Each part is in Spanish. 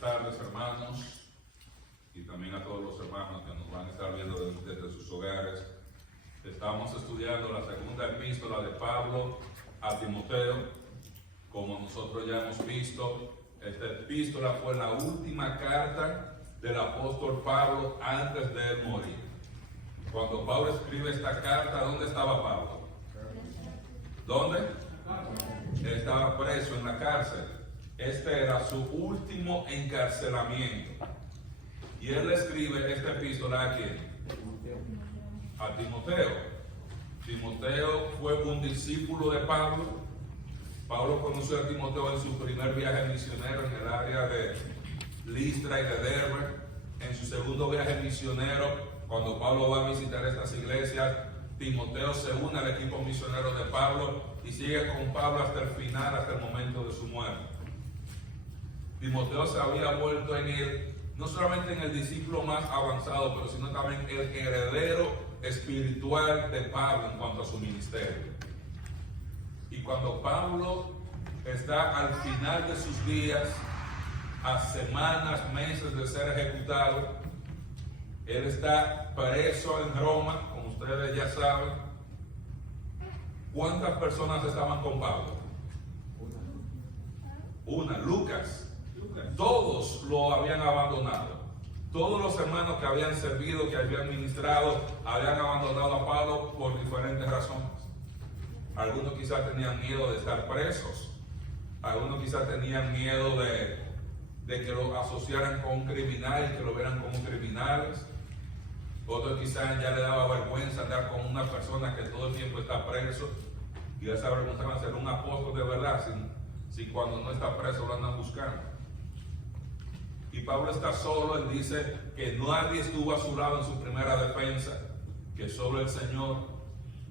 Buenas tardes, hermanos, y también a todos los hermanos que nos van a estar viendo desde sus hogares. Estamos estudiando la segunda epístola de Pablo a Timoteo. Como nosotros ya hemos visto, esta epístola fue la última carta del apóstol Pablo antes de él morir. Cuando Pablo escribe esta carta, ¿dónde estaba Pablo? ¿Dónde? Él estaba preso en la cárcel. Este era su último encarcelamiento. Y él escribe esta epístola ¿a quién? A Timoteo. Timoteo fue un discípulo de Pablo. Pablo conoció a Timoteo en su primer viaje misionero en el área de Listra y de Derbe. En su segundo viaje misionero, cuando Pablo va a visitar estas iglesias, Timoteo se une al equipo misionero de Pablo y sigue con Pablo hasta el final, hasta el momento de su muerte. Timoteo se había vuelto en él, no solamente en el discípulo más avanzado, pero sino también el heredero espiritual de Pablo en cuanto a su ministerio. Y cuando Pablo está al final de sus días, a semanas, meses de ser ejecutado, él está preso en Roma, como ustedes ya saben. ¿Cuántas personas estaban con Pablo? Una, Lucas. Todos lo habían abandonado. Todos los hermanos que habían servido, que habían ministrado, habían abandonado a Pablo por diferentes razones. Algunos quizás tenían miedo de estar presos. Algunos quizás tenían miedo de que lo asociaran con un criminal y que lo vieran como criminales. Otros quizás ya le daba vergüenza andar con una persona que todo el tiempo está preso. Y ya se avergonzaban de ser un apóstol de verdad, si cuando no está preso lo andan buscando. Y Pablo está solo. Él dice que nadie estuvo a su lado en su primera defensa, que solo el Señor.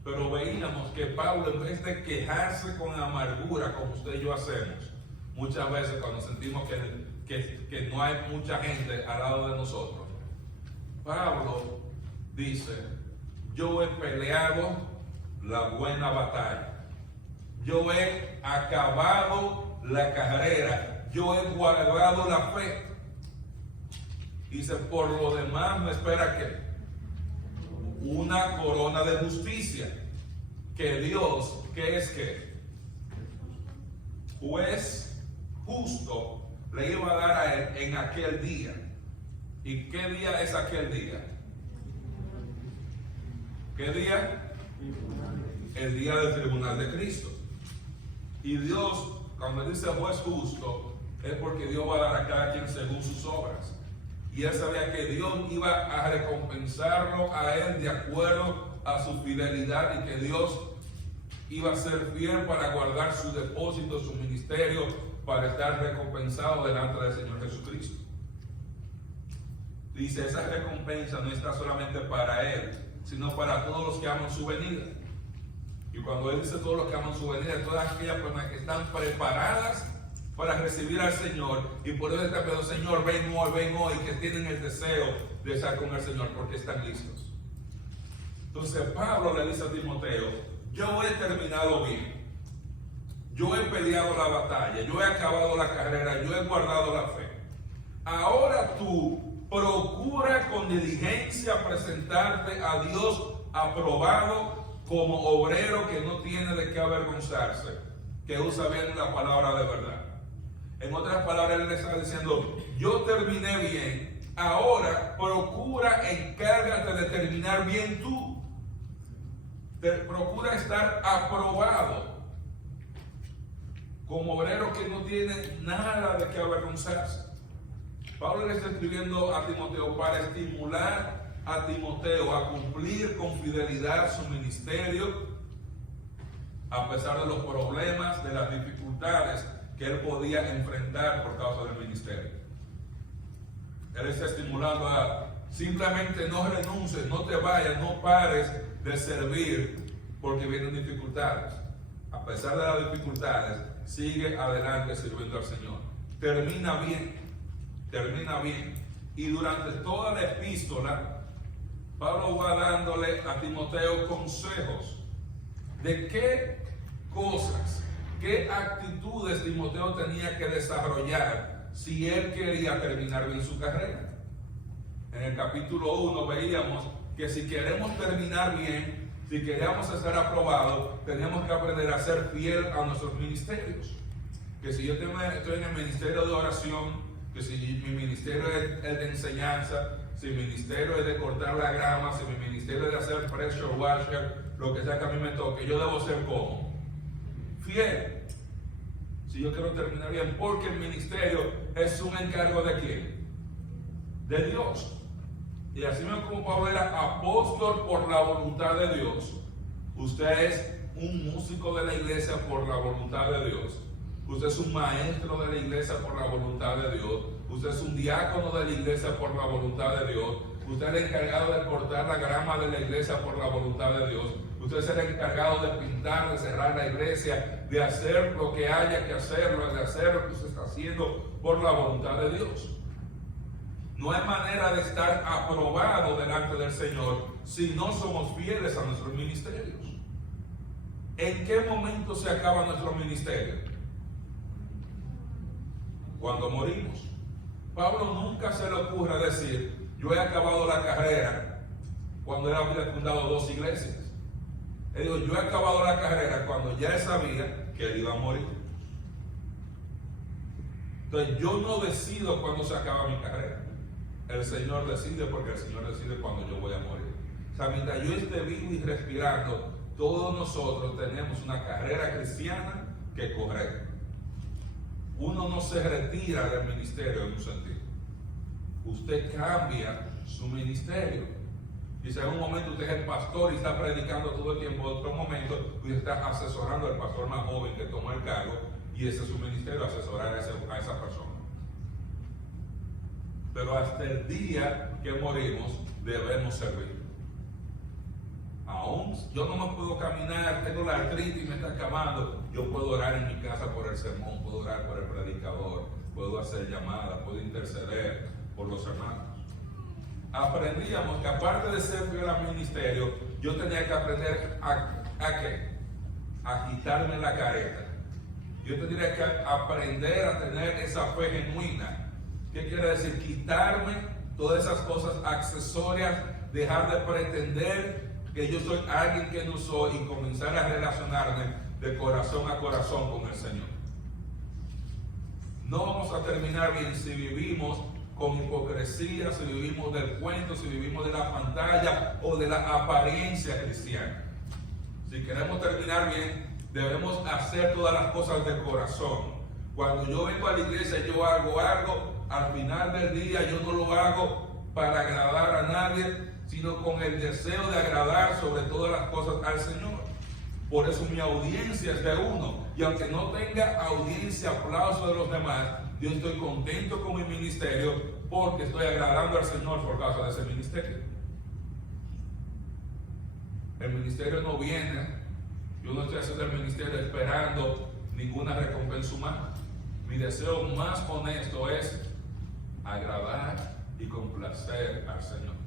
Pero veíamos que Pablo, en vez de quejarse con amargura, como usted y yo hacemos, muchas veces cuando sentimos que no hay mucha gente al lado de nosotros, Pablo dice: yo he peleado la buena batalla, yo he acabado la carrera, yo he guardado la fe. Dice: por lo demás me espera que una corona de justicia, que Dios, que es que juez justo, le iba a dar a él en aquel día. ¿Y qué día es aquel día? ¿Qué día? El día del tribunal de Cristo. Y Dios, cuando dice juez justo, es porque Dios va a dar a cada quien según sus obras. Y él sabía que Dios iba a recompensarlo a él de acuerdo a su fidelidad, y que Dios iba a ser fiel para guardar su depósito, su ministerio, para estar recompensado delante del Señor Jesucristo. Dice: esa recompensa no está solamente para él, sino para todos los que aman su venida. Y cuando él dice todos los que aman su venida, todas aquellas personas que están preparadas para recibir al Señor, y por eso está pidiendo: Señor, ven hoy, que tienen el deseo de estar con el Señor porque están listos. Entonces Pablo le dice a Timoteo: yo he terminado bien, yo he peleado la batalla, yo he acabado la carrera, yo he guardado la fe. Ahora tú procura con diligencia presentarte a Dios aprobado, como obrero que no tiene de qué avergonzarse, que usa bien la palabra de verdad. En otras palabras, él le está diciendo: yo terminé bien, ahora procura, encárgate de terminar bien tú. Procura estar aprobado como obrero que no tiene nada de qué avergonzarse. Pablo le está escribiendo a Timoteo para estimular a Timoteo a cumplir con fidelidad su ministerio, a pesar de los problemas, de las dificultades que él podía enfrentar por causa del ministerio. Él está estimulando a simplemente no renuncies, no te vayas, no pares de servir porque vienen dificultades. A pesar de las dificultades, sigue adelante sirviendo al Señor. Termina bien, termina bien. Y durante toda la epístola, Pablo va dándole a Timoteo consejos de qué cosas, qué actitudes Timoteo tenía que desarrollar si él quería terminar bien su carrera. En el capítulo 1 veíamos que si queremos terminar bien, si queremos ser aprobados, tenemos que aprender a ser fiel a nuestros ministerios. Que si yo estoy en el ministerio de oración, que si mi ministerio es el de enseñanza, si mi ministerio es de cortar la grama, si mi ministerio es de hacer pressure washer, lo que sea que a mí me toque, yo debo ser como fiel. Si yo quiero terminar bien, porque el ministerio es un encargo ¿de quién? De Dios. Y así mismo como Pablo era apóstol por la voluntad de Dios, usted es un músico de la iglesia por la voluntad de Dios. Usted es un maestro de la iglesia por la voluntad de Dios. Usted es un diácono de la iglesia por la voluntad de Dios. Usted es el encargado de cortar la grama de la iglesia por la voluntad de Dios. Usted es el encargado de pintar, de cerrar la iglesia, de hacer lo que haya que hacer, de hacer lo que usted está haciendo por la voluntad de Dios. No hay manera de estar aprobado delante del Señor si no somos fieles a nuestros ministerios. ¿En qué momento se acaba nuestro ministerio? Cuando morimos. Pablo nunca se le ocurre decir, yo he acabado la carrera cuando él había fundado 2 iglesias. Él dijo, yo he acabado la carrera cuando ya él sabía que él iba a morir. Entonces yo no decido cuándo se acaba mi carrera. El Señor decide, porque el Señor decide cuando yo voy a morir. O sea, mientras yo esté vivo y respirando, todos nosotros tenemos una carrera cristiana que correr. Uno no se retira del ministerio en un sentido. Usted cambia su ministerio. Y si en un momento usted es el pastor y está predicando todo el tiempo, en otro momento usted está asesorando al pastor más joven que tomó el cargo, y ese es su ministerio, asesorar a esa persona. Pero hasta el día que morimos debemos servir. Aún yo no me puedo caminar, tengo la artritis y me está acabando, yo puedo orar en mi casa por el sermón, puedo orar por el predicador, puedo hacer llamadas, puedo interceder por los hermanos. Aprendíamos que aparte de ser fiel al ministerio, yo tenía que aprender ¿a qué? A quitarme la careta. Yo tendría que aprender a tener esa fe genuina. ¿Qué quiere decir? Quitarme todas esas cosas accesorias, dejar de pretender que yo soy alguien que no soy y comenzar a relacionarme de corazón a corazón con el Señor. No vamos a terminar bien si vivimos con hipocresía, si vivimos del cuento, si vivimos de la pantalla o de la apariencia cristiana. Si queremos terminar bien, debemos hacer todas las cosas de corazón. Cuando yo vengo a la iglesia, yo hago algo, al final del día yo no lo hago para agradar a nadie, sino con el deseo de agradar sobre todas las cosas al Señor. Por eso mi audiencia es de uno. Y aunque no tenga audiencia, aplauso de los demás, yo estoy contento con mi ministerio porque estoy agradando al Señor por causa de ese ministerio. El ministerio no viene, yo no estoy haciendo el ministerio esperando ninguna recompensa humana. Mi deseo más honesto es agradar y complacer al Señor.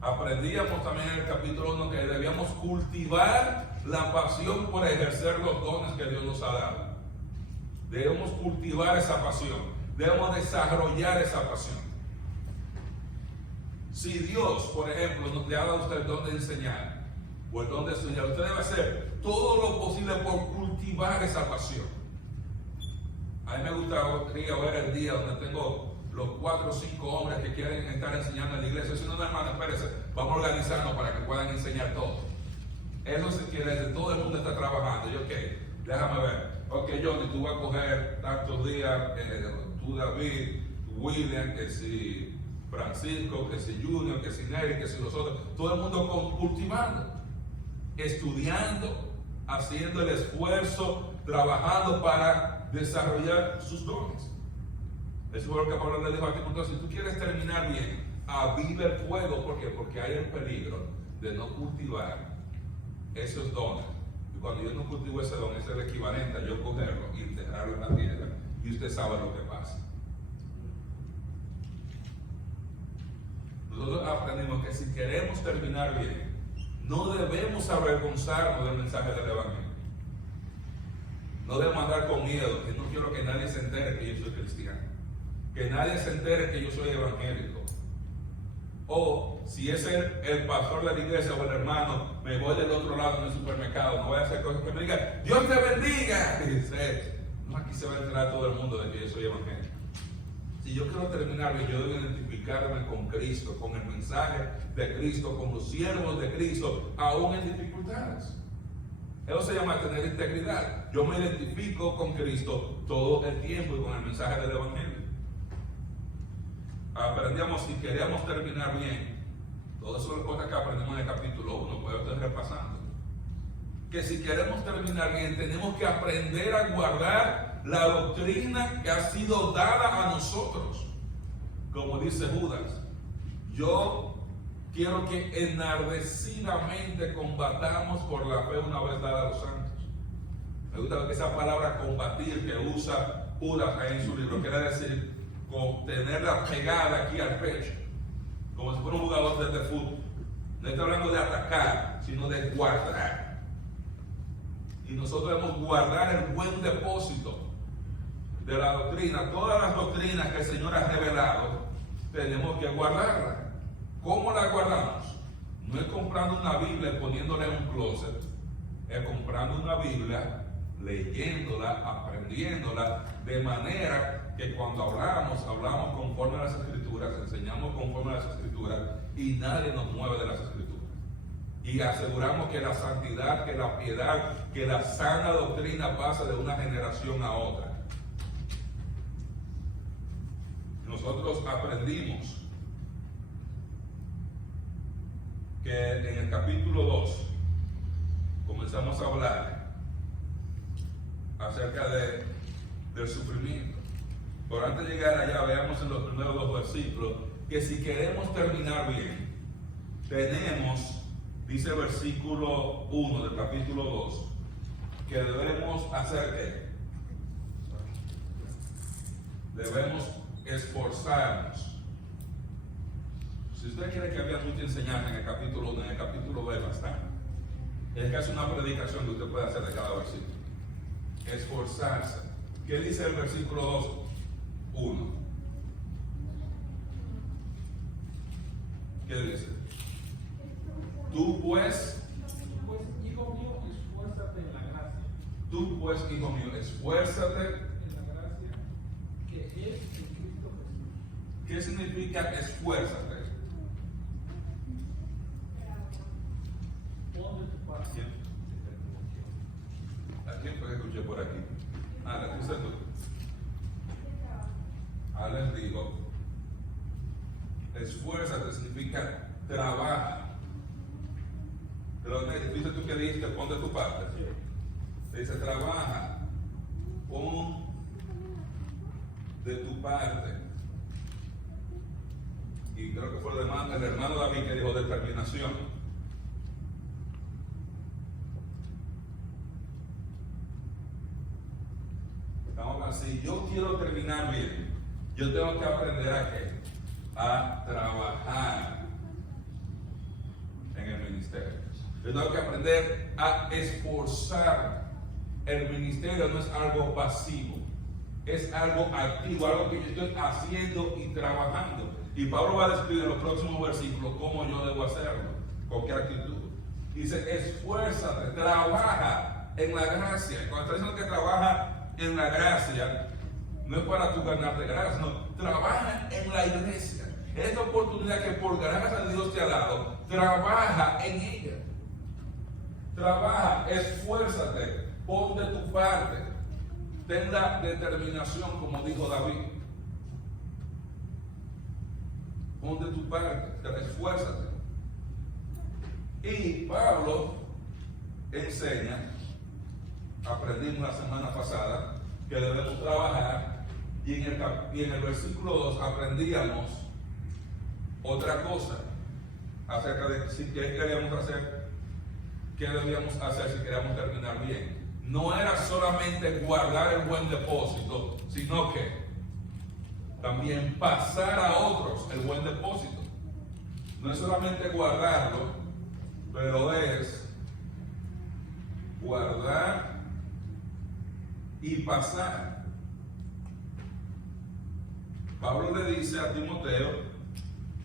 Aprendíamos también en el capítulo 1 que debíamos cultivar la pasión por ejercer los dones que Dios nos ha dado. Debemos cultivar esa pasión, debemos desarrollar esa pasión. Si Dios, por ejemplo, nos le ha dado a usted el don de enseñar o el don de estudiar, usted debe hacer todo lo posible por cultivar esa pasión. A mí me gustaría ver el día donde tengo los 4 o 5 hombres que quieren estar enseñando en la iglesia. Si no, hermano, espérese, vamos a organizarnos para que puedan enseñar todos. Eso se quiere decir, todo el mundo está trabajando. Y ok, déjame ver. Ok, Johnny, tú vas a coger tantos días, tú David, William, que si Francisco, que si Junior, que si Nery, que si nosotros. Todo el mundo cultivando, estudiando, haciendo el esfuerzo, trabajando para desarrollar sus dones. Eso es lo que Pablo le dijo a Timoteo: si tú quieres terminar bien, aviva el fuego. ¿Por qué? Porque hay el peligro de no cultivar esos dones. Y cuando yo no cultivo ese don, es el equivalente a yo cogerlo y enterrarlo en la tierra. Y usted sabe lo que pasa. Nosotros aprendimos que si queremos terminar bien, no debemos avergonzarnos del mensaje del Evangelio. No debemos andar con miedo, que no quiero que nadie se entere que yo soy cristiano. Que nadie se entere que yo soy evangélico. O si es el pastor de la iglesia o el hermano, me voy del otro lado en el supermercado, no voy a hacer cosas que me digan, Dios te bendiga. Y dice, no, aquí se va a enterar todo el mundo de que yo soy evangélico. Si yo quiero terminar bien, yo debo identificarme con Cristo, con el mensaje de Cristo, con los siervos de Cristo, aún en dificultades. Eso se llama tener integridad. Yo me identifico con Cristo todo el tiempo y con el mensaje del evangelio. Aprendíamos, si queríamos terminar bien, todas son las cosas que aprendimos en el capítulo 1, puedo estar repasando. Que si queremos terminar bien, tenemos que aprender a guardar la doctrina que ha sido dada a nosotros. Como dice Judas, yo quiero que enardecidamente combatamos por la fe una vez dada a los santos. Me gusta que esa palabra combatir que usa Judas ahí en su libro quiere decir con tenerla pegada aquí al pecho, como si fuera un jugador de fútbol. No está hablando de atacar, sino de guardar. Y nosotros debemos guardar el buen depósito de la doctrina. Todas las doctrinas que el Señor ha revelado, tenemos que guardarlas. ¿Cómo la guardamos? No es comprando una Biblia y poniéndola en un closet, es comprando una Biblia, leyéndola, aprendiéndola, de manera que cuando hablamos conforme a las Escrituras, enseñamos conforme a las Escrituras y nadie nos mueve de las Escrituras. Y aseguramos que la santidad, que la piedad, que la sana doctrina pase de una generación a otra. Nosotros aprendimos que en el capítulo 2 comenzamos a hablar acerca del sufrimiento. Pero antes de llegar allá, veamos en los primeros 2 versículos que si queremos terminar bien, tenemos, dice el versículo 1 del capítulo 2, que debemos hacer ¿qué? Debemos esforzarnos. Si usted cree que había mucha enseñanza en el capítulo 1, en el capítulo 2 bastante. Es que es una predicación que usted puede hacer de cada versículo. Esforzarse. ¿Qué dice el versículo 2? 1. ¿Qué dice? Tú pues, hijo mío, esfuérzate en la gracia. Tú pues, hijo mío, esfuérzate En la gracia que es en Cristo Jesús. ¿Qué significa esfuérzate? Pon de tu parte. ¿A quién fue que escuché por aquí? La puse tú. Les digo, esfuérzate significa trabaja. Pero ¿viste tú que dijiste? Pon de tu parte. Dice trabaja, pon de tu parte. Y creo que fue el hermano David que dijo determinación. Vamos a ver, si yo quiero terminar bien, yo tengo que aprender a qué? A trabajar en el ministerio. Yo tengo que aprender a esforzarme. El ministerio no es algo pasivo, es algo activo, algo que yo estoy haciendo y trabajando. Y Pablo va a describir en los próximos versículos cómo yo debo hacerlo, con qué actitud. Dice, esfuérzate, trabaja en la gracia. Cuando está diciendo que trabaja en la gracia, no es para tú ganarte gracia, no, trabaja en la iglesia. Esta oportunidad que por gracia Dios te ha dado, trabaja en ella. Trabaja, esfuérzate, pon de tu parte, ten la determinación, como dijo David. Pon de tu parte, esfuérzate. Y Pablo enseña, aprendimos la semana pasada, que debemos trabajar, y en el versículo 2 aprendíamos otra cosa acerca de qué queríamos hacer, qué debíamos hacer si queríamos terminar bien. No era solamente guardar el buen depósito, sino que también pasar a otros el buen depósito. No es solamente guardarlo, pero es guardar y pasar. Pablo le dice a Timoteo,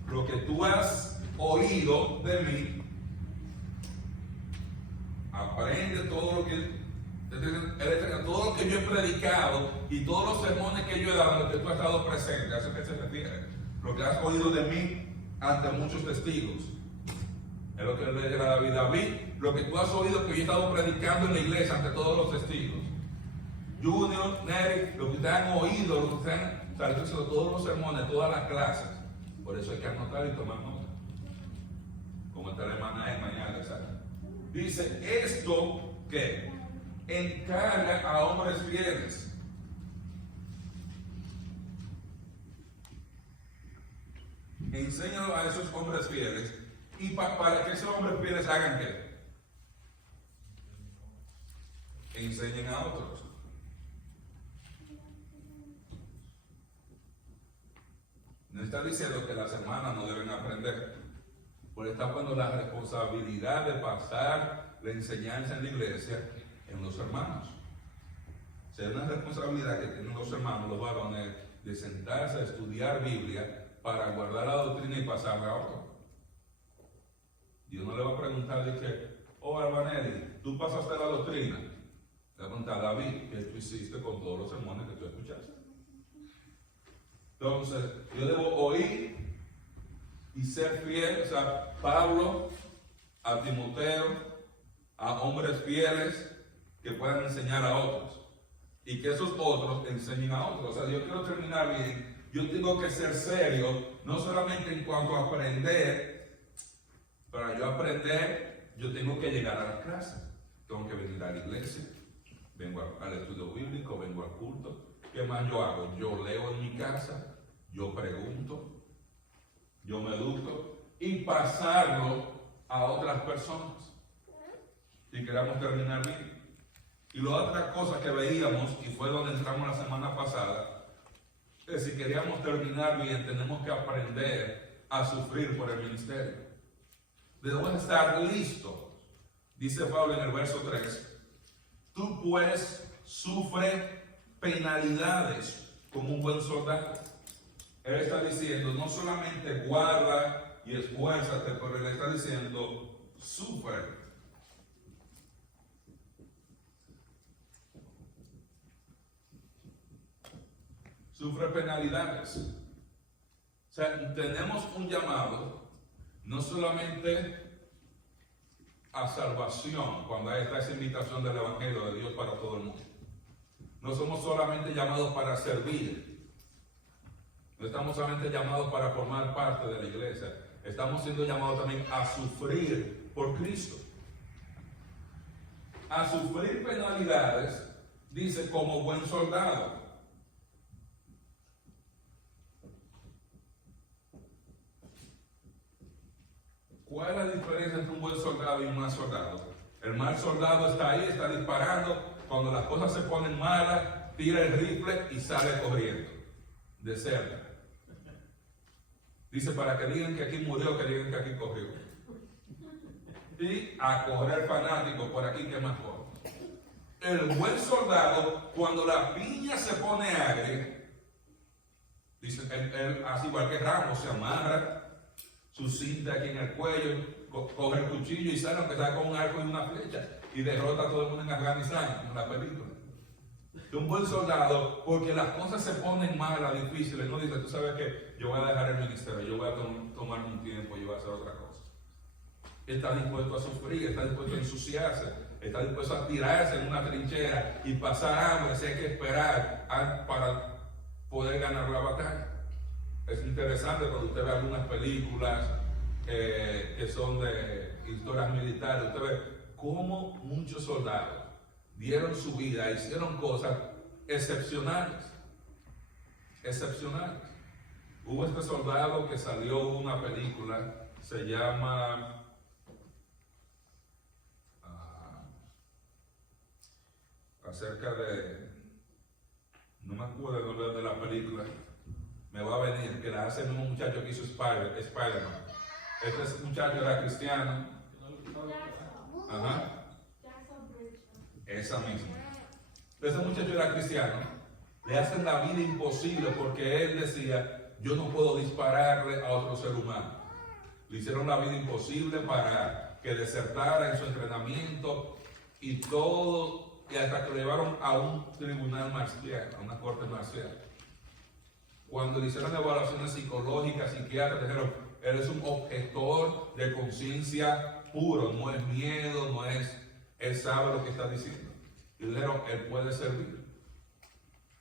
lo que tú has oído de mí, aprende todo lo que todo lo que yo he predicado y todos los sermones que yo he dado, en los que tú has estado presente. ¿A eso que se refiere? Lo que has oído de mí ante muchos testigos. Es lo que le dice a David. David, lo que tú has oído que yo he estado predicando en la iglesia ante todos los testigos. Junior, Neri, lo que ustedes han oído, lo que ustedes han salido de todos los sermones, todas las clases. Por eso hay que anotar y tomar nota. Como está la hermana de mañana, ¿sabes? Dice, esto que encarga a hombres fieles. Enséñalo a esos hombres fieles. Y para que esos hombres fieles hagan qué? Enseñen a otros. No está diciendo que las hermanas no deben aprender, pero está poniendo la responsabilidad de pasar la enseñanza en la iglesia en los hermanos. O sea, es una responsabilidad que tienen los hermanos, los varones, de sentarse a estudiar Biblia para guardar la doctrina y pasarla a otro. Dios no le va a preguntar de que, oh Albanelli, tú pasaste la doctrina. Le va a preguntar a David, ¿qué tú hiciste con todos los sermones que tú escuchaste? Entonces, yo debo oír y ser fiel. O sea, Pablo, a Timoteo, a hombres fieles que puedan enseñar a otros. Y que esos otros enseñen a otros. O sea, yo quiero terminar bien. Yo tengo que ser serio, no solamente en cuanto a aprender. Para yo aprender, yo tengo que llegar a la clase. Tengo que venir a la iglesia. Vengo al estudio bíblico, vengo al culto. ¿Qué más yo hago? Yo leo en mi casa, yo pregunto, yo me educo y pasarlo a otras personas. Si queremos terminar bien. Y la otra cosa que veíamos, y fue donde entramos la semana pasada, es si queríamos terminar bien, tenemos que aprender a sufrir por el ministerio. Debemos estar listos. Dice Pablo en el verso 3, tú pues sufre penalidades como un buen soldado. Él está diciendo, no solamente guarda y esfuérzate, pero él está diciendo, sufre. Sufre penalidades. O sea, tenemos un llamado, no solamente a salvación, cuando hay esa invitación del Evangelio de Dios para todo el mundo. No somos solamente llamados para servir. No estamos solamente llamados para formar parte de la iglesia. Estamos siendo llamados también a sufrir por Cristo. A sufrir penalidades, dice, como buen soldado. ¿Cuál es la diferencia entre un buen soldado y un mal soldado? El mal soldado está ahí, está disparando. Cuando las cosas se ponen malas, tira el rifle y sale corriendo. Deserta. Dice, para que digan que aquí murió, que digan que aquí corrió. Y a correr fanático por aquí, que más corre. El buen soldado, cuando la piña se pone agria, dice, él hace igual que Ramos, se amarra su cinta aquí en el cuello, coge el cuchillo y sale, aunque está con un arco y una flecha, y derrota a todo el mundo en Afganistán, en la película. Un buen soldado, porque las cosas se ponen malas, difíciles, no dice, tú sabes que yo voy a dejar el ministerio, yo voy a tomar un tiempo, yo voy a hacer otra cosa. Está dispuesto a sufrir, está dispuesto a ensuciarse, está dispuesto a tirarse en una trinchera y pasar hambre, si hay que esperar para poder ganar la batalla. Es interesante cuando usted ve algunas películas que son de historias militares, usted ve cómo muchos soldados dieron su vida, hicieron cosas excepcionales. Excepcionales. Hubo este soldado que salió en una película, se llama acerca de, no me acuerdo el nombre de la película, me va a venir, que la hace el mismo muchacho que hizo Spider-Man. Este muchacho era cristiano. Ajá. Esa misma. Ese muchacho era cristiano, le hacen la vida imposible porque él decía, yo no puedo dispararle a otro ser humano. Le hicieron la vida imposible para que desertara en su entrenamiento y todo, y hasta que lo llevaron a un tribunal marcial, a una corte marcial. Cuando le hicieron evaluaciones psicológicas, psiquiatras, dijeron, él es un objetor de conciencia puro, no es miedo, no es, él sabe lo que está diciendo. Y le dijeron, él puede servir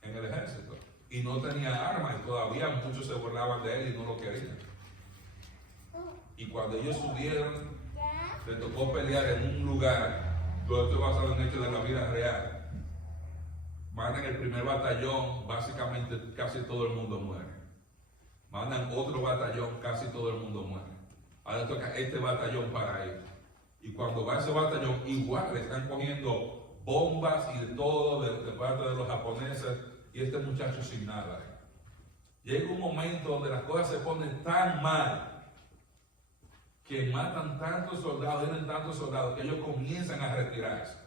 en el ejército. Y no tenía armas, y todavía muchos se burlaban de él y no lo querían. Y cuando ellos subieron, le tocó pelear en un lugar, todo esto basado en hechos de la vida real. Mandan el primer batallón, básicamente casi todo el mundo muere. Mandan otro batallón, casi todo el mundo muere. Ahora toca este batallón para ir. Y cuando va ese batallón, igual le están cogiendo bombas y de todo de parte de los japoneses, y este muchacho sin nada. Llega un momento donde las cosas se ponen tan mal que matan tantos soldados, tienen tantos soldados que ellos comienzan a retirarse.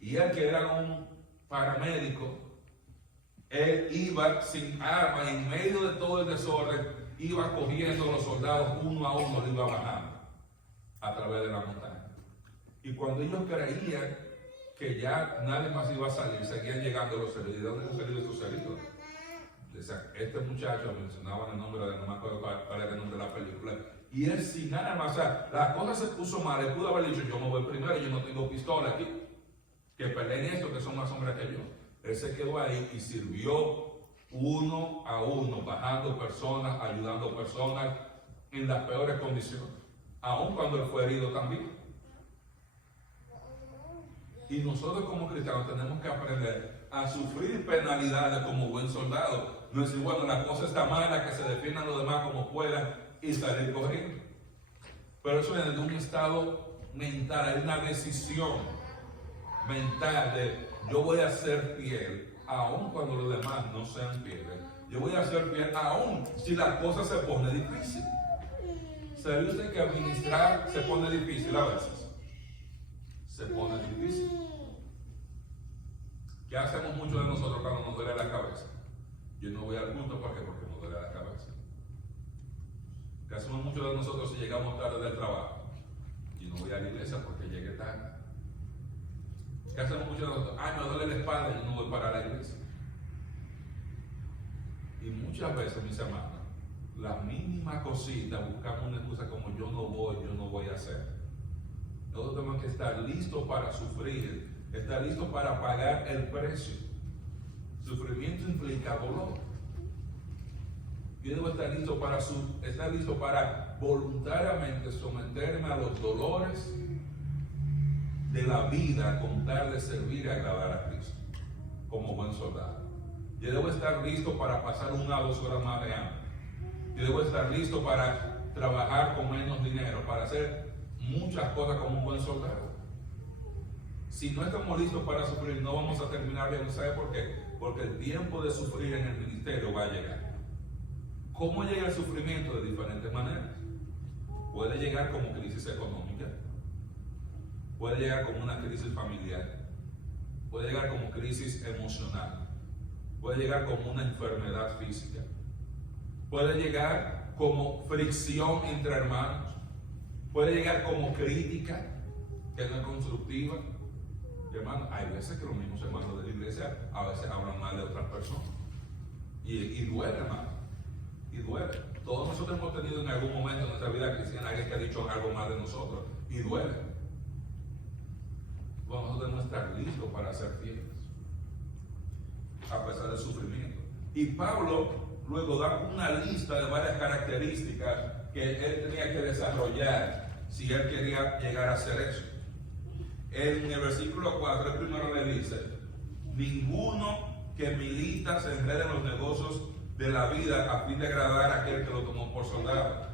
Y él, que era un paramédico, él iba sin armas, en medio de todo el desorden, iba cogiendo a los soldados uno a uno, lo iba bajando a través de la montaña. Y cuando ellos creían que ya nadie más iba a salir, seguían llegando los heridos. ¿De dónde han salido estos heridos? Decían, este muchacho, mencionaban el nombre de, no me acuerdo cuál era el nombre de la película, y él sin armas, o sea, la cosa se puso mal. Él pudo haber dicho, yo me voy primero, yo no tengo pistola aquí, que peleen esto, que son más hombres que yo. Él se quedó ahí y sirvió uno a uno, bajando personas, ayudando personas en las peores condiciones, aun cuando él fue herido también. Y nosotros como cristianos tenemos que aprender a sufrir penalidades como buen soldado. No decir, bueno, la cosa está mala, que se defiendan los demás como puedan y salir corriendo. Pero eso viene de un estado mental, hay una decisión mental de yo voy a ser fiel, aun cuando los demás no sean fieles. Yo voy a ser fiel, aun si la cosa se pone difícil. ¿Sabe usted que administrar se pone difícil a veces? Se pone difícil. ¿Qué hacemos muchos de nosotros cuando nos duele la cabeza? Yo no voy al culto porque me duele la cabeza. ¿Qué hacemos muchos de nosotros si llegamos tarde del trabajo? Yo no voy a la iglesia porque llegué tarde. ¿Qué hacemos muchos de nosotros? Me duele la espalda, yo no voy para la iglesia. Y muchas veces, mis hermanos, la mínima cosita buscamos una excusa como yo no voy a hacer. Nosotros tenemos que estar listos para sufrir, estar listos para pagar el precio. Sufrimiento implica dolor. Yo debo estar listo para voluntariamente someterme a los dolores de la vida con tal de servir y agradar a Cristo como buen soldado. Yo debo estar listo para pasar 1 o 2 horas más de hambre. Yo debo estar listo para trabajar con menos dinero, para hacer muchas cosas como un buen soldado. Si no estamos listos para sufrir, no vamos a terminar bien. ¿Sabe por qué? Porque el tiempo de sufrir en el ministerio va a llegar. ¿Cómo llega el sufrimiento? De diferentes maneras. Puede llegar como crisis económica, puede llegar como una crisis familiar, puede llegar como crisis emocional, puede llegar como una enfermedad física, puede llegar como fricción entre hermanos, puede llegar como crítica que no es constructiva. Hermano, hay veces que los mismos hermanos de la iglesia a veces hablan mal de otras personas y duele, hermano, y duele. Todos nosotros hemos tenido en algún momento de nuestra vida cristiana alguien que ha dicho algo mal de nosotros y duele. Bueno, nosotros debemos estar listos para ser fieles a pesar del sufrimiento. Y Pablo luego da una lista de varias características que él tenía que desarrollar si él quería llegar a hacer eso. En el versículo 4, el primero le dice: ninguno que milita se enrede en los negocios de la vida a fin de agradar a aquel que lo tomó por soldado.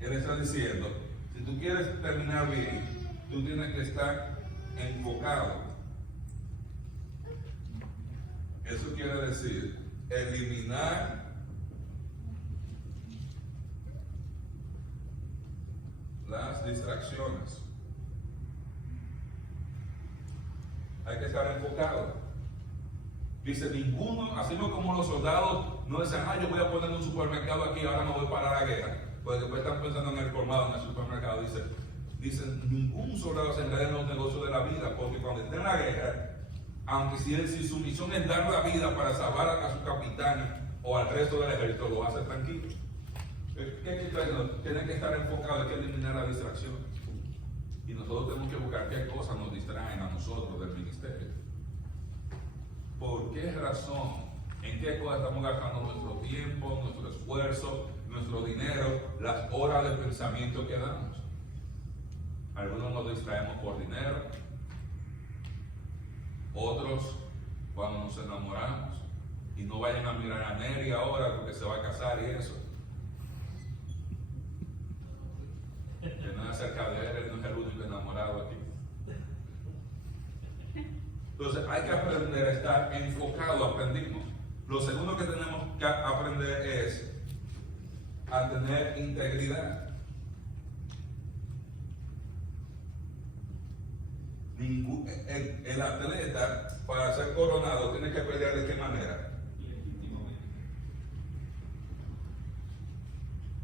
Él está diciendo, si tú quieres terminar bien, tú tienes que estar enfocado. Eso quiere decir eliminar las distracciones. Hay que estar enfocado. Dice, ninguno, así como los soldados no dicen, yo voy a poner un supermercado aquí, ahora me voy para la guerra, porque después están pensando en el colmado, en el supermercado. Dicen, ningún soldado se enreda en los negocios de la vida, porque cuando esté en la guerra, aunque si su misión es dar la vida para salvar a su capitán o al resto del ejército, lo va a hacer tranquilo. ¿Qué está diciendo? Tienen que estar enfocados, hay que eliminar la distracción. Y nosotros tenemos que buscar qué cosas nos distraen a nosotros del ministerio. ¿Por qué razón? ¿En qué cosas estamos gastando nuestro tiempo, nuestro esfuerzo, nuestro dinero, las horas de pensamiento que damos? Algunos nos distraemos por dinero, otros cuando nos enamoramos. Y no vayan a mirar a Neri ahora porque se va a casar y eso. Que no es acerca de él no es el único enamorado aquí. Entonces hay que aprender a estar enfocado, aprendimos. Lo segundo que tenemos que aprender es a tener integridad. El atleta para ser coronado tiene que pelear de qué manera.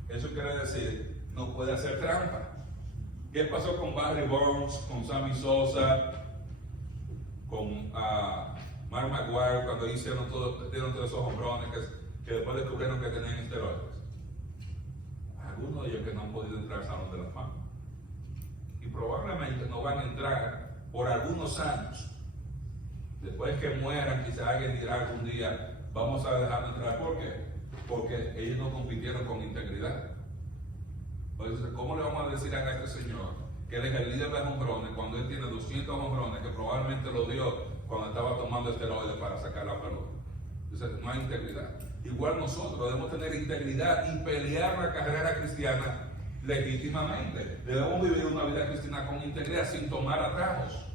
Eso quiere decir, no puede hacer trampa. ¿Qué pasó con Barry Bonds, con Sammy Sosa, con Mark McGwire cuando dieron todos esos hombrones que después descubrieron que tenían esteroides? Algunos de ellos que no han podido entrar al Salón de la Fama. Y probablemente no van a entrar por algunos años. Después que mueran, quizás alguien dirá algún día, vamos a dejar de entrar. ¿Por qué? Porque ellos no compitieron con integridad. Entonces, ¿cómo le vamos a decir a este señor que él es el líder de hombrones cuando él tiene 200 hombrones que probablemente lo dio cuando estaba tomando esteroides para sacar la pelota? Entonces, no hay integridad. Igual nosotros debemos tener integridad y pelear la carrera cristiana legítimamente. Debemos vivir una vida cristiana con integridad, sin tomar atajos.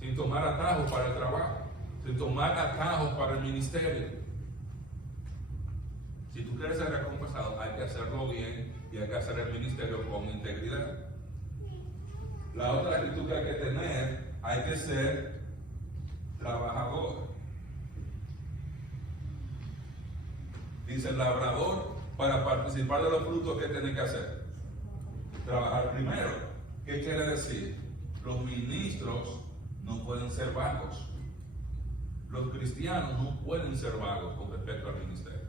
Sin tomar atajos para el trabajo, sin tomar atajos para el ministerio. Si tú quieres ser recompensado, hay que hacerlo bien y hay que hacer el ministerio con integridad. La otra actitud que hay que tener, hay que ser trabajador. Dice el labrador, para participar de los frutos, ¿qué tiene que hacer? Trabajar primero. ¿Qué quiere decir? Los ministros no pueden ser vagos. Los cristianos no pueden ser vagos con respecto al ministerio.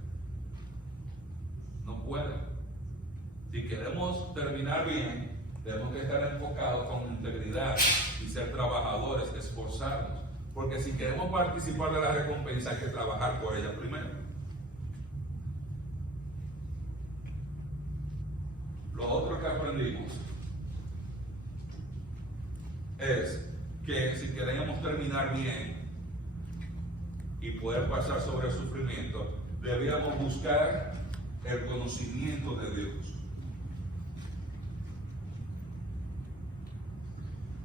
No pueden. Si queremos terminar bien, tenemos que estar enfocados con integridad y ser trabajadores, esforzarnos. Porque si queremos participar de la recompensa, hay que trabajar por ella primero. Lo otro que aprendimos es que si queremos terminar bien y poder pasar sobre el sufrimiento, debíamos buscar el conocimiento de Dios.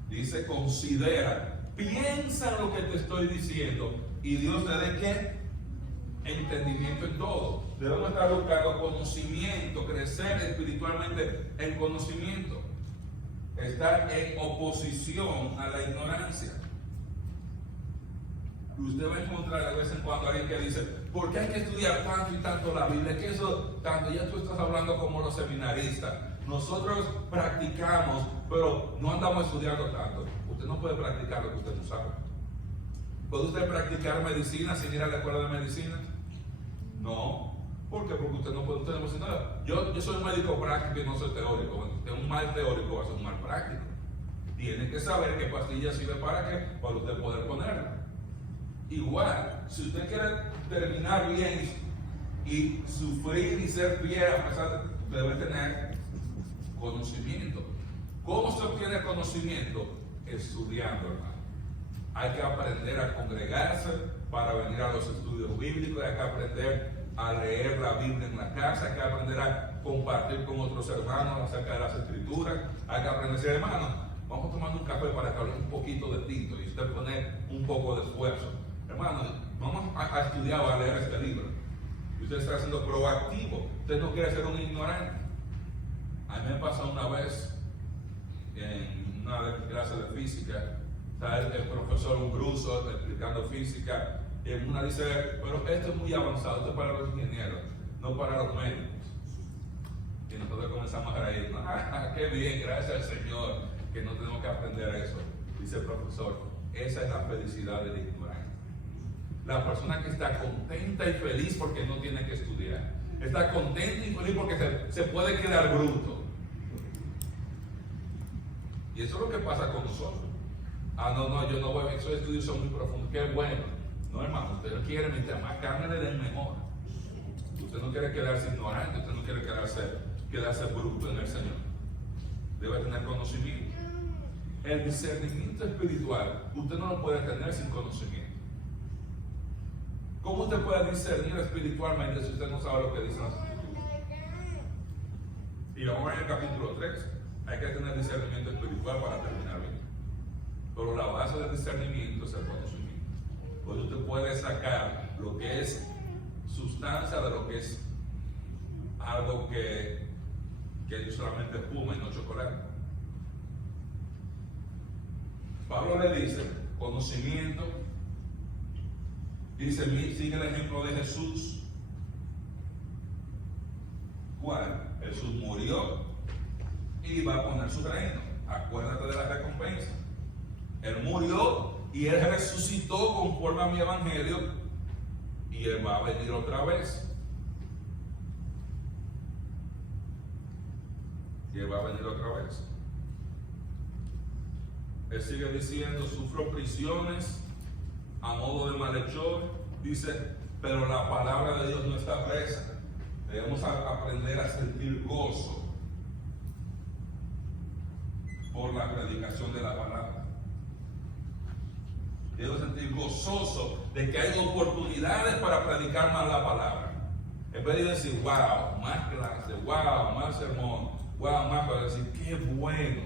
Dice, considera, piensa en lo que te estoy diciendo y Dios te dé ¿qué? Entendimiento en todo. Debemos estar buscando conocimiento, crecer espiritualmente en conocimiento, estar en oposición a la ignorancia. Usted va a encontrar de vez en cuando a alguien que dice, ¿por qué hay que estudiar tanto y tanto la Biblia? Que eso, tanto, ya tú estás hablando como los seminaristas. Nosotros practicamos, pero no andamos estudiando tanto. Usted no puede practicar lo que usted no sabe. ¿Puede usted practicar medicina sin ir a la escuela de medicina? No. ¿Por qué? Porque usted no puede, usted no puede decir nada. Yo soy un médico práctico y no soy teórico. Cuando usted es un mal teórico, va a ser un mal práctico. Tiene que saber qué pastilla sirve para qué, para usted poder ponerla. Igual, si usted quiere terminar bien y sufrir y ser fiel, a pesar de, debe tener conocimiento. ¿Cómo se obtiene conocimiento? Estudiando, hermano. Hay que aprender a congregarse para venir a los estudios bíblicos, hay que aprender a leer la Biblia en la casa, hay que aprender a compartir con otros hermanos acerca de las escrituras, hay que aprender a decir, hermano, vamos tomando un café para que hablemos un poquito de tinto y usted pone un poco de esfuerzo. Hermano, vamos a estudiar o a leer este libro. Y usted está siendo proactivo, usted no quiere ser un ignorante. A mí me pasó una vez en una clase de física Está el profesor, un ruso, explicando física. Y una dice, pero esto es muy avanzado, esto es para los ingenieros, no para los médicos. Y nosotros comenzamos a reír, qué bien, gracias al Señor, que no tenemos que aprender eso. Dice el profesor, esa es la felicidad del ignorante. La persona que está contenta y feliz porque no tiene que estudiar. Está contenta y feliz porque se puede quedar bruto. Y eso es lo que pasa con nosotros. No, yo no voy, esos estudios son muy profundos. Qué bueno. No, hermano, usted no quiere, mientras más carne le den mejor. Usted no quiere quedarse ignorante, usted no quiere quedarse bruto en el Señor. Debe tener conocimiento. El discernimiento espiritual, usted no lo puede tener sin conocimiento. ¿Cómo usted puede discernir espiritualmente si usted no sabe lo que dicen las Escrituras? Y vamos en el capítulo 3. Hay que tener discernimiento espiritual para terminar bien. Pero la base del discernimiento es el conocimiento. Pues usted puede sacar lo que es sustancia de lo que es algo que solamente espuma y no chocolate. Pablo le dice conocimiento. Dice, sigue el ejemplo de Jesús. ¿Cuál? Jesús murió y va a poner su reino. Acuérdate de la recompensa. Él murió y Él resucitó conforme a mi evangelio y Él va a venir otra vez. Y Él va a venir otra vez. Él sigue diciendo, sufro prisiones a modo de malhechor. Dice, pero la palabra de Dios no está presa. Debemos aprender a sentir gozo por la predicación de la palabra. Debo sentir gozoso de que hay oportunidades para predicar más la palabra. En vez de decir, wow, más clase, wow, más sermón, wow, más, para decir, qué bueno,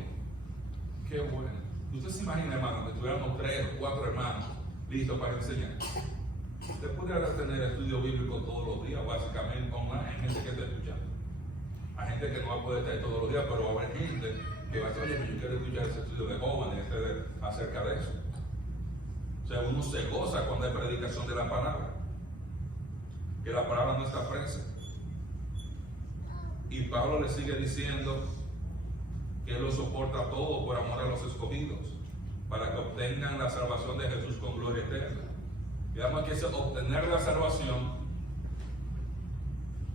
qué bueno. Usted se imagina, hermano, que tuviéramos 3 o 4 hermanos listos para enseñar. Usted pudiera tener estudio bíblico todos los días, básicamente online. Hay gente que está escuchando. Hay gente que no va a poder estar todos los días, pero va a haber gente que va a decir, oye, yo quiero escuchar ese estudio de jóvenes acerca de eso. O sea, uno se goza cuando hay predicación de la palabra. Que la palabra no está presa. Y Pablo le sigue diciendo que Él lo soporta todo por amor a los escogidos, para que obtengan la salvación de Jesús con gloria eterna. Digamos que ese obtener la salvación,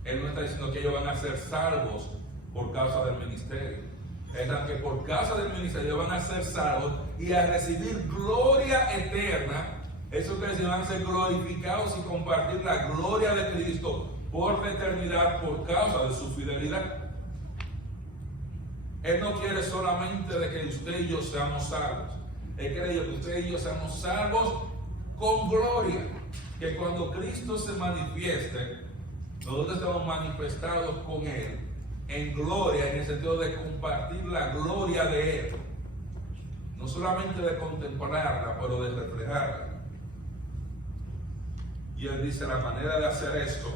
Él no está diciendo que ellos van a ser salvos por causa del ministerio. Es que por causa del ministerio van a ser salvos y a recibir gloria eterna. Eso quiere decir, van a ser glorificados y compartir la gloria de Cristo por la eternidad por causa de su fidelidad. Él no quiere solamente de que usted y yo seamos salvos. Él quiere que usted y yo seamos salvos con gloria. Que cuando Cristo se manifieste, nosotros estamos manifestados con Él en gloria, en el sentido de compartir la gloria de Él. No solamente de contemplarla, pero de reflejarla. Y Él dice, la manera de hacer esto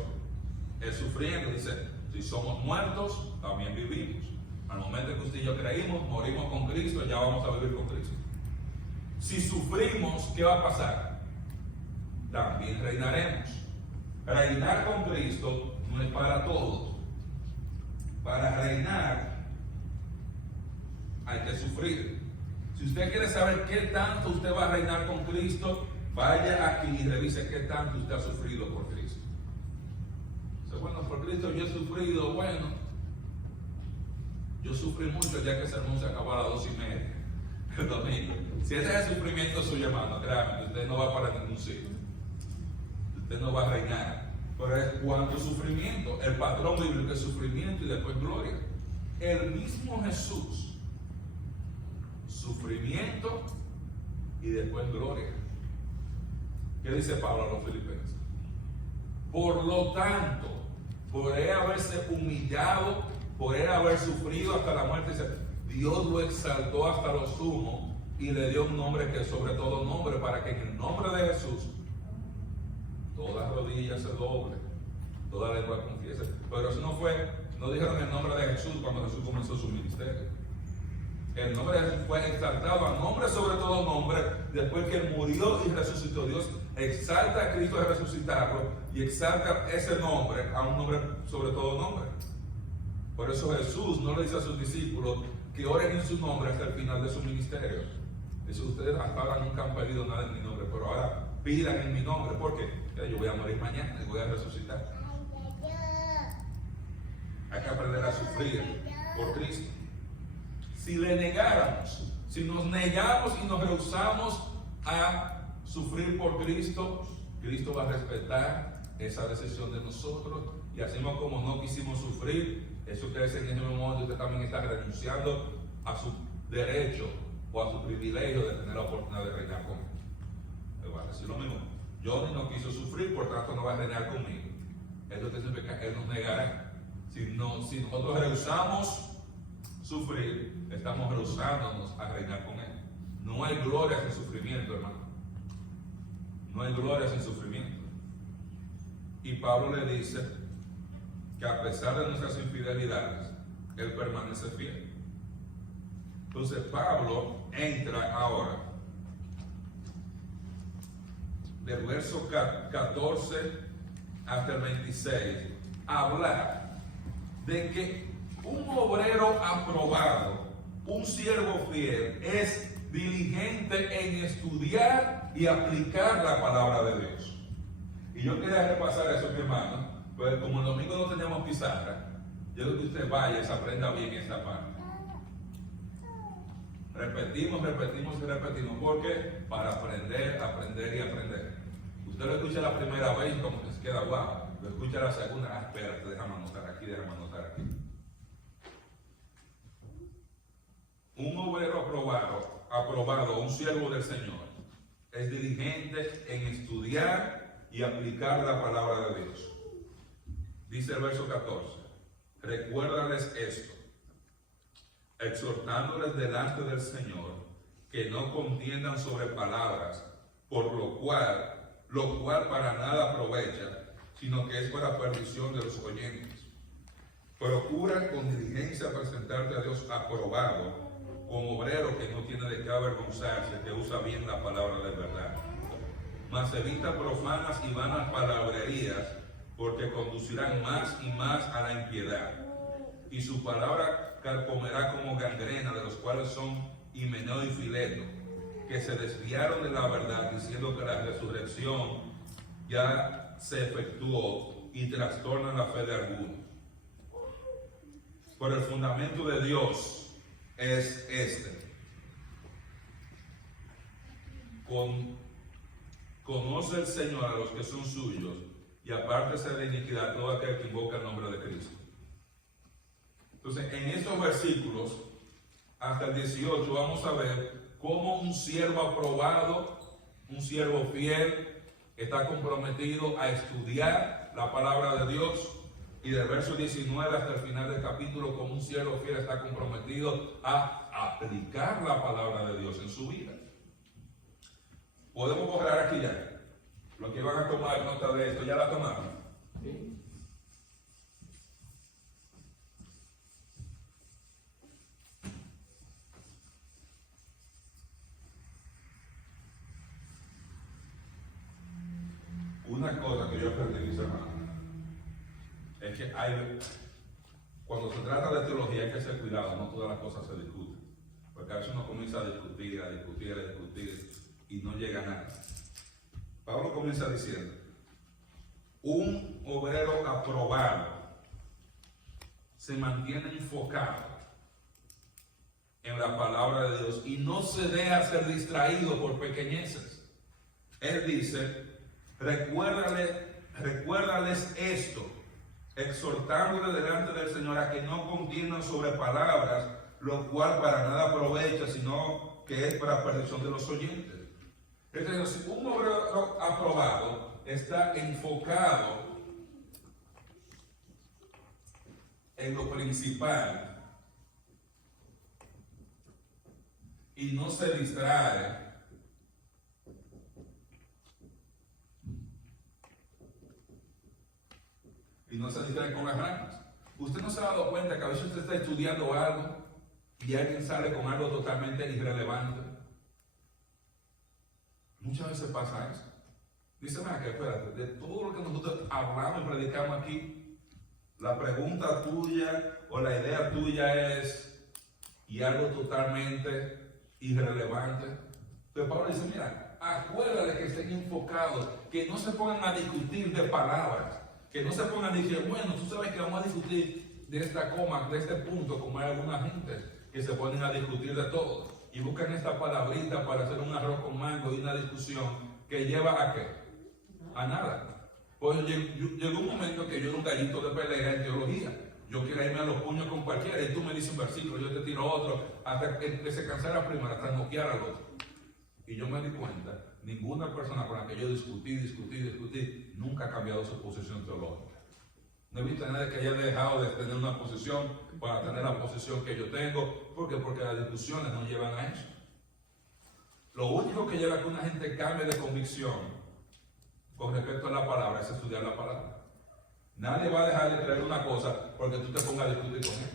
es sufriendo. Dice, si somos muertos, también vivimos. Al momento que usted y yo creímos, morimos con Cristo, ya vamos a vivir con Cristo. Si sufrimos, ¿qué va a pasar? También reinaremos. Reinar con Cristo no es para todos. Para reinar hay que sufrir. Si usted quiere saber qué tanto usted va a reinar con Cristo, vaya aquí y revise qué tanto usted ha sufrido por Cristo. Dice, bueno, por Cristo yo he sufrido, bueno, yo sufrí mucho ya que ese sermón se acabó a las 2:30 el domingo. Si ese es el sufrimiento suyo, hermano, créame, usted no va para ningún sitio. Usted no va a reinar. Pero es cuánto sufrimiento. El patrón bíblico es sufrimiento y después gloria. El mismo Jesús, sufrimiento y después gloria. ¿Qué dice Pablo a los filipenses? Por lo tanto, por él haberse humillado, por él haber sufrido hasta la muerte, dice, Dios lo exaltó hasta lo sumo y le dio un nombre que es sobre todo nombre, para que en el nombre de Jesús todas rodillas se doblen, toda lengua confiese. Pero eso no dijeron el nombre de Jesús cuando Jesús comenzó su ministerio. El nombre fue exaltado a nombre sobre todo nombre, después que murió y resucitó. Dios exalta a Cristo al resucitarlo y exalta ese nombre a un nombre sobre todo nombre. Por eso Jesús no le dice a sus discípulos que oren en su nombre hasta el final de su ministerio. Eso ustedes hasta ahora nunca han pedido nada en mi nombre, pero ahora pidan en mi nombre, porque yo voy a morir mañana y voy a resucitar. Hay que aprender a sufrir por Cristo. Si le negáramos, si nos negamos y nos rehusamos a sufrir por Cristo, Cristo va a respetar esa decisión de nosotros. Y así como no quisimos sufrir, eso quiere decir que en ese momento usted también está renunciando a su derecho o a su privilegio de tener la oportunidad de reinar conmigo. Él va a decir lo mismo. Johnny no quiso sufrir, por tanto no va a reinar conmigo. Él nos negará. Si nosotros rehusamos sufrir, estamos rehusándonos a reinar con Él. No hay gloria sin sufrimiento, hermano. No hay gloria sin sufrimiento. Y Pablo le dice que a pesar de nuestras infidelidades, Él permanece fiel. Entonces Pablo entra ahora del verso 14 hasta el 26 a hablar de que un obrero aprobado, un siervo fiel, es diligente en estudiar y aplicar la palabra de Dios. Y yo quería repasar eso, mi hermano, pues como el domingo no teníamos pizarra, yo quiero que usted vaya y se aprenda bien esta parte. Repetimos, porque para aprender y aprender. Usted lo escucha la primera vez y como que se queda guau. Lo escucha la segunda, espérate, déjame anotar aquí. Un obrero aprobado, un siervo del Señor, es diligente en estudiar y aplicar la palabra de Dios. Dice el verso 14, recuérdales esto, exhortándoles delante del Señor, que no contiendan sobre palabras, por lo cual para nada aprovecha, sino que es para perdición de los oyentes. Procura con diligencia presentarte a Dios aprobado, como obrero que no tiene de qué avergonzarse, que usa bien la palabra de verdad. Mas evita profanas y vanas palabrerías, porque conducirán más y más a la impiedad. Y su palabra carcomerá como gangrena, de los cuales son Himeneo y Fileto, que se desviaron de la verdad, diciendo que la resurrección ya se efectuó y trastorna la fe de algunos. Pero el fundamento de Dios es este. Conoce el Señor a los que son suyos y apártese de iniquidad todo aquel que invoca el nombre de Cristo. Entonces, en estos versículos, hasta el 18, vamos a ver cómo un siervo aprobado, un siervo fiel, está comprometido a estudiar la palabra de Dios. Y del verso 19 hasta el final del capítulo, como un siervo fiel está comprometido a aplicar la palabra de Dios en su vida. Podemos borrar aquí ya. Los que van a tomar nota de esto, ¿ya la tomaron? ¿Sí? Una cosa que yo aprendí, mis hermanos, es que cuando se trata de teología hay que ser cuidado, no todas las cosas se discuten. Porque a veces uno comienza a discutir y no llega a nada. Pablo comienza diciendo, un obrero aprobado se mantiene enfocado en la palabra de Dios y no se deja ser distraído por pequeñeces. Él dice, recuérdales esto, exhortándole delante del Señor a que no contiendan sobre palabras, lo cual para nada aprovecha, sino que es para perdición de los oyentes. Es decir, un obrero aprobado está enfocado en lo principal y no se distrae con las ramas. Usted no se ha dado cuenta que a veces usted está estudiando algo y alguien sale con algo totalmente irrelevante. Muchas veces pasa eso. Dice, que espérate, de todo lo que nosotros hablamos y predicamos aquí, la pregunta tuya o la idea tuya es, y algo totalmente irrelevante. Pero Pablo dice, mira, acuérdate que estén enfocados, que no se pongan a discutir de palabras, que no se pongan a decir, bueno, tú sabes que vamos a discutir de esta coma, de este punto, como hay alguna gente que se ponen a discutir de todo y buscan esta palabrita para hacer un arroz con mango y una discusión que lleva a ¿qué? A nada. Pues llegó un momento que yo era un gallito de pelea en teología. Yo quería irme a los puños con cualquiera y tú me dices un versículo, yo te tiro otro, hasta que se cansara primero, hasta noquear al otro. Y yo me di cuenta, ninguna persona con la que yo discutí, nunca ha cambiado su posición teológica. No he visto a nadie que haya dejado de tener una posición para tener la posición que yo tengo. ¿Por qué? Porque las discusiones no llevan a eso. Lo único que lleva a que una gente cambie de convicción con respecto a la palabra es estudiar la palabra. Nadie va a dejar de creer una cosa porque tú te pongas a discutir con él.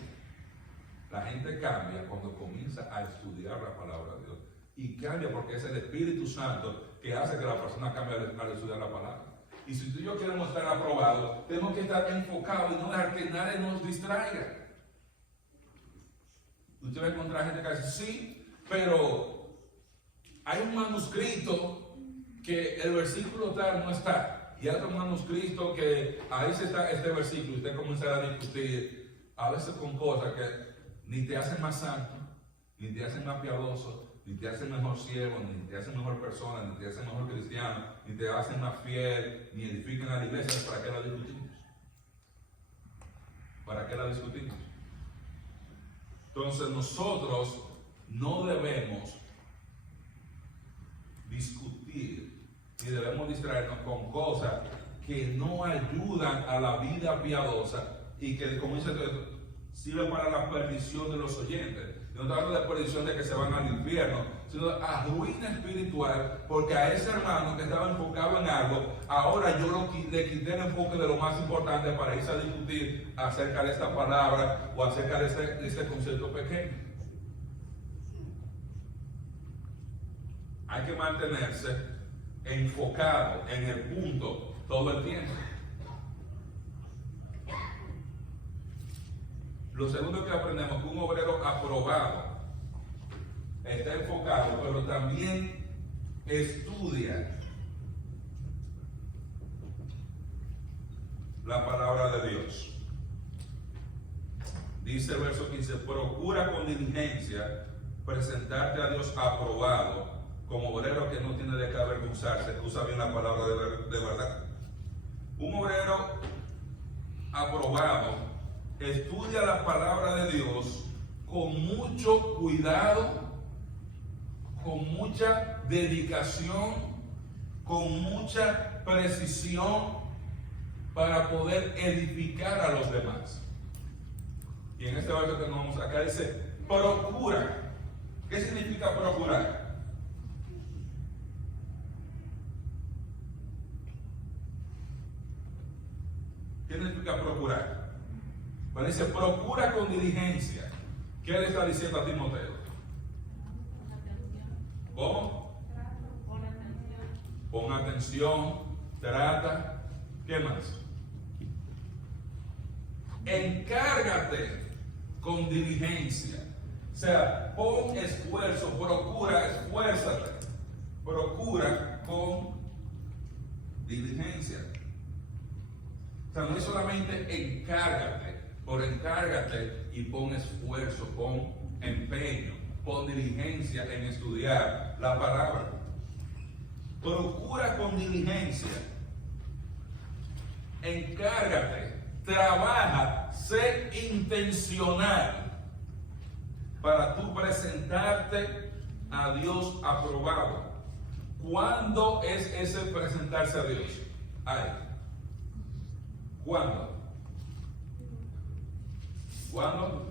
La gente cambia cuando comienza a estudiar la palabra de Dios. Y cambia porque es el Espíritu Santo que hace que la persona cambie al estudiar la palabra. Y si tú y yo queremos estar aprobados, tenemos que estar enfocados y no dejar que nadie nos distraiga. Usted va a encontrar gente que dice, sí, pero hay un manuscrito que el versículo tal no está. Y hay otro manuscrito que ahí se está este versículo. Y usted comienza a discutir, a veces con cosas que ni te hacen más santo, ni te hacen más piadoso, ni te hacen mejor siervo, ni te hacen mejor persona, ni te hacen mejor cristiano, ni te hacen más fiel, ni edifican a la iglesia. ¿Para qué la discutimos? ¿Para qué la discutimos? Entonces nosotros no debemos discutir ni debemos distraernos con cosas que no ayudan a la vida piadosa y que, como dice, sirven para la perdición de los oyentes. No está hablando de perdición de que se van al infierno, sino a ruina espiritual, porque a ese hermano que estaba enfocado en algo, ahora yo le quité el enfoque de lo más importante para irse a discutir acerca de esta palabra o acerca de este concepto pequeño. Hay que mantenerse enfocado en el punto todo el tiempo. Lo segundo que aprendemos es que un obrero aprobado está enfocado, pero también estudia la palabra de Dios. Dice el verso 15, procura con diligencia presentarte a Dios aprobado, como obrero que no tiene de qué avergonzarse, que usa bien la palabra de verdad. Un obrero aprobado estudia la palabra de Dios con mucho cuidado, con mucha dedicación, con mucha precisión para poder edificar a los demás. Y en este verso que nos vamos acá dice, procura. ¿Qué significa procurar? ¿Qué significa procurar? Cuando dice procura con diligencia, ¿qué le está diciendo a Timoteo? ¿Cómo? Pon atención, trata, ¿qué más? Encárgate con diligencia. O sea, pon esfuerzo, procura, esfuérzate. Procura con diligencia. O sea, no es solamente encárgate, pero encárgate y pon esfuerzo, pon empeño, pon diligencia en estudiar la palabra. Procura con diligencia, encárgate, trabaja, sé intencional para tú presentarte a Dios aprobado. ¿Cuándo es ese presentarse a Dios? Ay. ¿Cuándo? ¿Cuándo?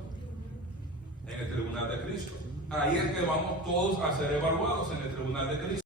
En el tribunal de Cristo. Ahí es que vamos todos a ser evaluados en el tribunal de Cristo.